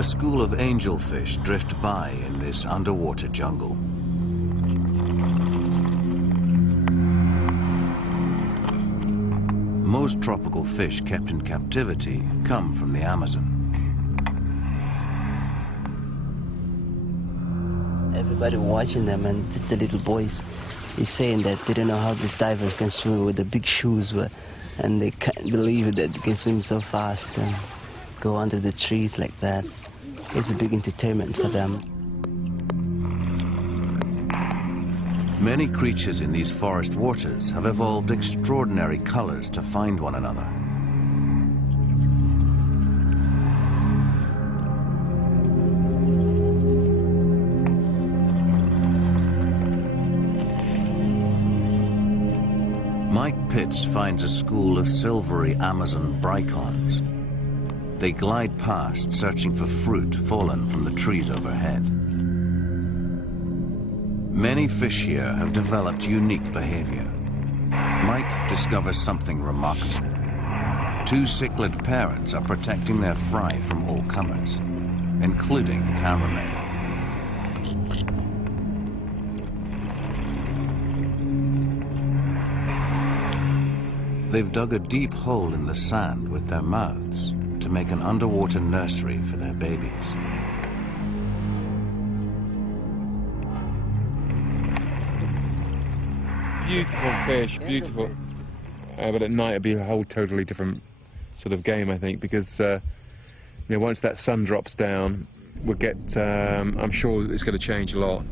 A school of angelfish drift by in this underwater jungle. Most tropical fish kept in captivity come from the Amazon. Everybody watching them, and just the little boys is saying that they don't know how these divers can swim with the big shoes, and they can't believe it that they can swim so fast and go under the trees like that. It's a big entertainment for them. Many creatures in these forest waters have evolved extraordinary colors to find one another. Mike Pitts finds a school of silvery Amazon bricons. They glide past, searching for fruit fallen from the trees overhead. Many fish here have developed unique behavior. Mike discovers something remarkable. Two cichlid parents are protecting their fry from all comers, including cameramen. They've dug a deep hole in the sand with their mouths to make an underwater nursery for their babies. Beautiful fish, beautiful. But at night it'd be a whole totally different sort of game, I think, because once that sun drops down, we'll get. I'm sure it's going to change a lot.